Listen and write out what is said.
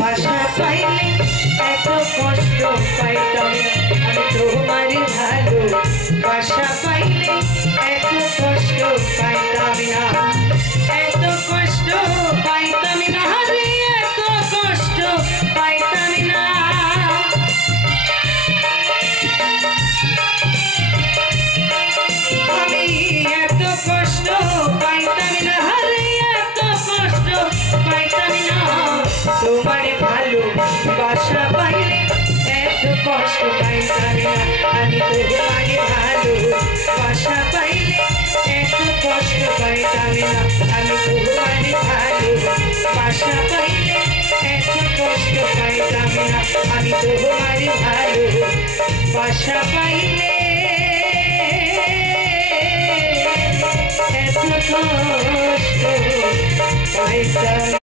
বাসা পাইলে এত কষ্ট পাইতাম না আমি তোমার ভালো বাসা পাইলে এত কষ্ট পাইতাম না এত কষ্ট পাইতাম না রে এত কষ্ট পাইতাম না আমি এত কষ্ট পাইতাম না রে এত কষ্ট পাইতাম না তোমার ভালো বাসা পাইলে এত কষ্ট পাইতাম না আমি তোমার ভালো বাসা পাইলে এত কষ্ট পাইতাম না আমি তোমার ভালো বাসা পাইলে এত কষ্ট পাইতাম না আমি তোমার ভালো বাসা পাইলে এত কষ্ট পাইতাম